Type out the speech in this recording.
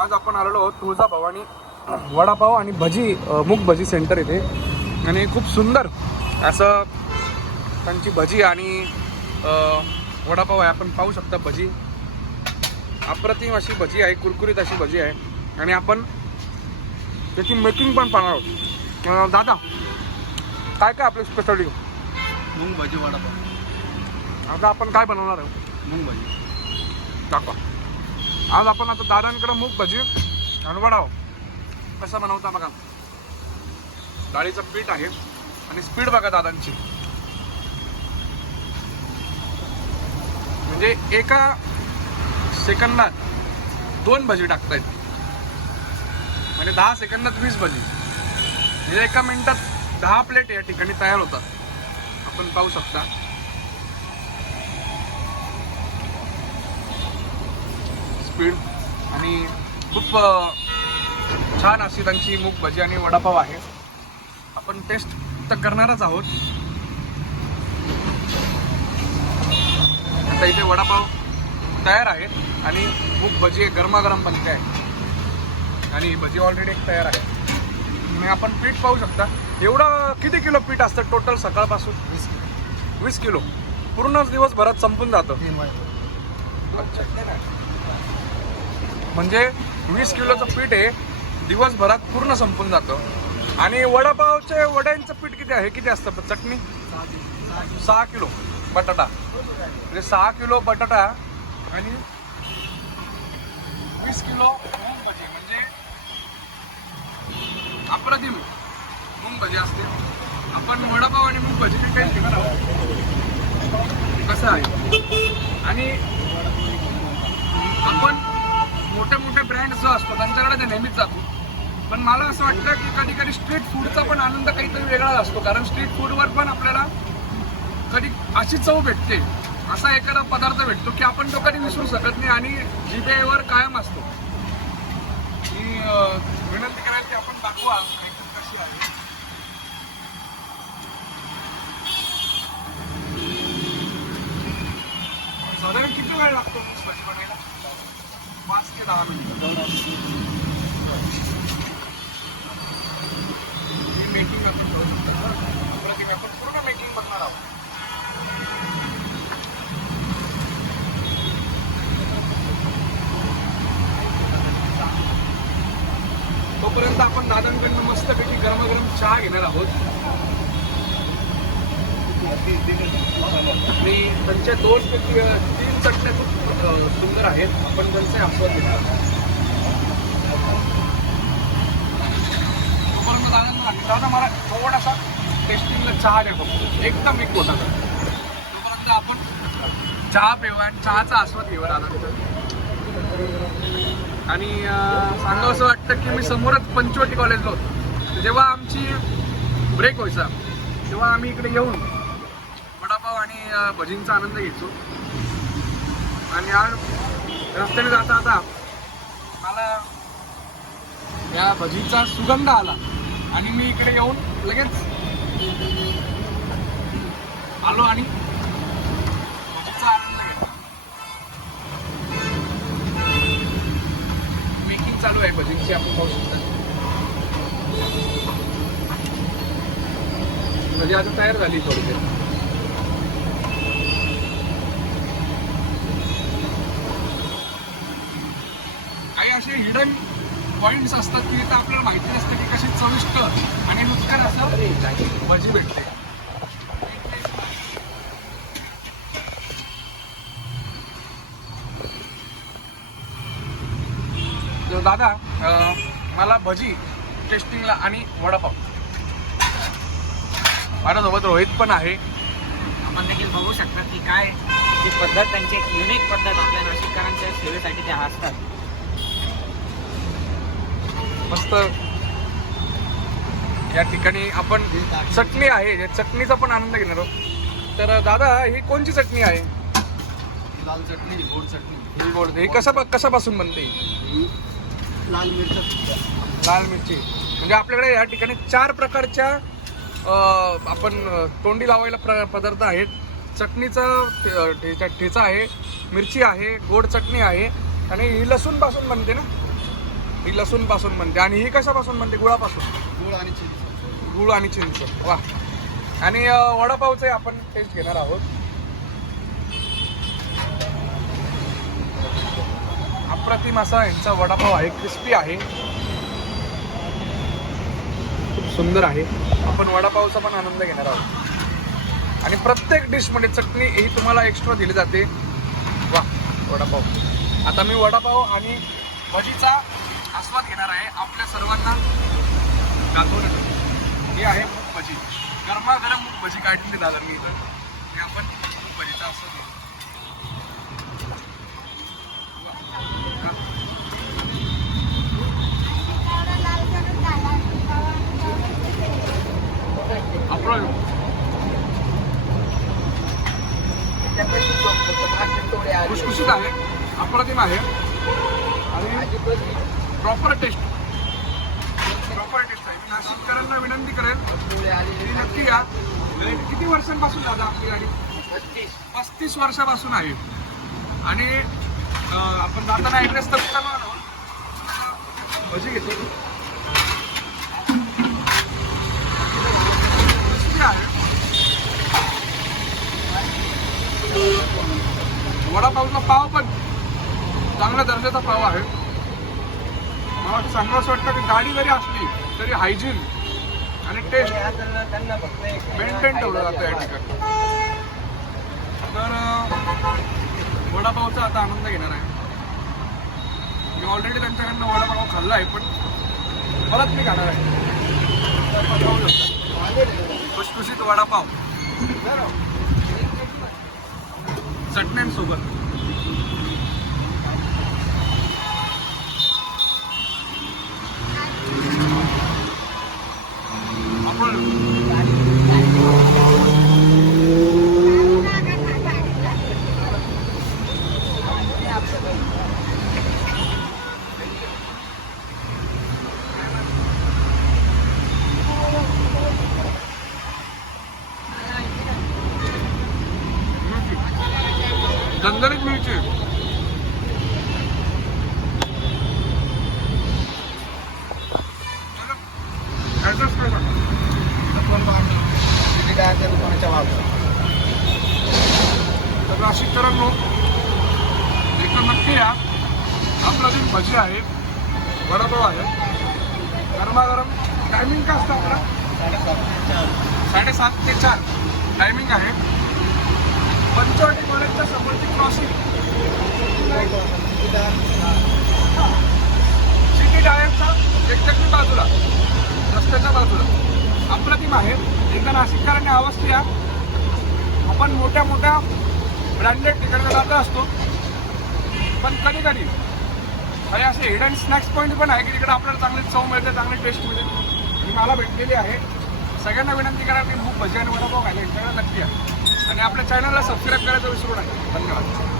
आज आपण आलेलो आहोत तुळजा भवानी वडापाव आणि भजी मूग भजी सेंटर इथे. आणि खूप सुंदर असं त्यांची भजी आणि वडापाव आहे. आपण पाहू शकता भजी. अप्रतिम अशी भजी आहे कुरकुरीत अशी भजी आहे. आणि आपण त्याची मेकिंग पण पाहणार आहोत. दादा काय काय आपली स्पेशालिटी मूग भाजी वडापाव. आता आपण काय बनवणार आहोत? मूग भाजी. दाखवा. आज आपण आता दादांकडे मूग भजी आणि वडाव कसं बनवता बघा. डाळीचं पीठ आहे आणि स्पीड बघा दादांची. म्हणजे एका सेकंदात दोन भजी टाकतायत. म्हणजे दहा सेकंदात वीस भजी. म्हणजे एका मिनिटात दहा प्लेट या ठिकाणी तयार होतात. आपण पाहू शकता. स्पीड आणि खूप छान अशी त्यांची मूग भजी आणि वडापाव आहे. आपण टेस्ट तर करणारच आहोत. आता इथे वडापाव तयार आहे आणि मूग भजी गरमागरम बनते आहे. आणि भजी ऑलरेडी एक तयार आहे. आणि आपण पीठ पाहू शकता. एवढं किती किलो पीठ असतं टोटल सकाळपासून? वीस किलो. वीस किलो. पूर्ण दिवसभरात संपून जातं. अच्छा. म्हणजे वीस किलोचं पीठ आहे दिवसभरात पूर्ण संपून जातं. आणि वडापावचे वड्यांचं पीठ किती आहे? किती असतं चटणी? सहा किलो बटाटा. म्हणजे सहा किलो बटाटा आणि वीस किलो मूग भजी म्हणजे अप्रतिम मूग भजी असते. आपण वडापाव आणि मूग भजी काही कसं आहे? आणि आपण मोठे मोठे ब्रँड जो असतो त्यांच्याकडे ते नेहमीच जातो. पण मला असं वाटतं की कधी कधी स्ट्रीट फूडचा पण आनंद काहीतरी वेगळा असतो. कारण स्ट्रीट फूडवर पण आपल्याला कधी अशी चव भेटते असा एखादा पदार्थ भेटतो की आपण तो कधी विसरू शकत नाही आणि जिभेवर कायम असतो. मी अं, विनंती करायची आपण दाखवा. कशी आहे साधारण किती वेळ लागतो ऊस भाजी बनायला पाच ते दहा मिनिटं मेकिंग आपण करू शकतो आपण पूर्ण मेकिंग बघणार आहोत तोपर्यंत आपण दादांकडनं मस्तपैकी गरमागरम चहा घेणार आहोत. आणि त्यांच्या दोन तीन चटण्या सुंदर आहेत. आपण त्यांचे आस्वाद घेणार दादा मला थोडासा टेस्टिंगला चहा द्या फक्त. एकदम एक होता तोपर्यंत आपण चहा पिवा आणि चहाचा आस्वाद घेऊ दादांचा आणि सांगावं असं वाटतं की मी समोरच पंचवटी कॉलेजला होतो. जेव्हा आमची ब्रेक व्हायचा तेव्हा आम्ही इकडे येऊन वडापाव आणि भजींचा आनंद घ्यायचो. आणि आज रस्त्याने जाता आता मला या भजीचा सुगंध आला. आणि मी इकडे येऊन लगेच आलो आणि भजीचा आनंद घेतला. मेकिंग चालू आहे भजींची आपण पाहू शकता. भजी आता तयार झाली थोडी काही असे हिडन पॉइंट्स असतात की तिथं आपल्याला माहिती नसतं की कशी चविष्ट आणि रुचकर असं भजी भेटते. दादा मला भजी टेस्टिंगला आणि वडापाव. माझ्यासोबत रोहित पण आहे. आपण देखील बघू शकतात की काय ती पद्धत त्यांची एक युनिक पद्धत आपल्या नाशिककरांच्या सेवेसाठी ते असतात. मस्त. या ठिकाणी आपण चटणी आहे या चटणीचा पण आनंद घेणार आहोत. तर दादा ही कोणची चटणी आहे? लाल चटणी गोड चटणी. ही गोड ही कशा कशापासून बनते? लाल मिरच्या. लाल मिरची. म्हणजे आपल्याकडे या ठिकाणी चार प्रकारच्या आपण तोंडी लावायला प्र पदार्थ आहेत. चटणीचा ठेचा आहे मिरची आहे गोड चटणी आहे. आणि ही लसूणपासून बनते ना? ही लसूणपासून बनते आणि ही कशापासून बनते? गुळापासून. गुळ आणि चिंच. गुळ आणि चिंच. वा. आणि अं, वडापावचे आपण टेस्ट घेणार आहोत. अप्रतिम असा यांचा वडापाव आहे क्रिस्पी आहे. खूप सुंदर आहे. आपण वडापावचा पण आनंद घेणार आहोत. आणि प्रत्येक डिशमध्ये चटणी ही तुम्हाला एक्स्ट्रा दिली जाते. वा वडापाव. आता मी वडापाव आणि भजीचा आस्वाद घेणार आहे आपल्या सर्वांना. दाखवून हे आहे मूग भजी गरमागरम मूग भजी काढलेली दादा मी इथं. हे आपण मूग भजीचा आस्वाद घेऊ. खुशखुशीत आहे. अप्रतिम आहे. आणि प्रॉपर टेस्ट प्रॉपर टेस्ट आहे. मी नाशिककरांना विनंती करेन की नक्की या. किती वर्षांपासून दादा आपली गाडी? पस्तीस. वर्षापासून आहे. आणि आपण जाताना ॲड्रेस तर भजी घेतो. वडापावचा पाव पण चांगल्या दर्जाचा पाव आहे. मला चांगलं असं वाटतं की गाडी जरी असली तरी हायजीन आणि टेस्ट मेंटेन ठेवलं जातं या ठिकाणी. तर वडापावचा आता आनंद घेणार आहे. मी ऑलरेडी त्यांच्याकडनं वडापाव खाल्ला आहे पण परत मी खाणार आहे. खुशखुशीत वडापाव. चटण्यांसोबत. आपण दणदणीत मिरची ॲड्रेस काय सांगा दुकानाच्या बाजूला नाशिक नाशिककरांनो एकदा नक्की या. आपलं भजी आहे वडापाव आहे गरमागरम टायमिंग का असतं आपला? साडेसात ते चार. टायमिंग आहे. पंचवटी कॉलेजच्या समोरची क्रॉसिंग सिटी डायरेक्टचा एक्झॅक्टली बाजूला. रस्त्याच्या बाजूला. अप्रतिम आहे. एकदा नाशिककरांनी अवस्था या आपण मोठ्या मोठ्या ब्रँडेड ठिकाणी जात असतो. पण कधी कधी काही असे हिडन स्नॅक्स पॉईंट पण आहे की तिकडे आपल्याला चांगली चव मिळते चांगली टेस्ट मिळते. आणि मला भेटलेली आहे. सगळ्यांना विनंती करा की खूप भजी आणि वडापाव खायला सगळ्यांना नक्की आहे आणि आपल्या चॅनलला सबस्क्राईब करायचं विसरू नका. धन्यवाद.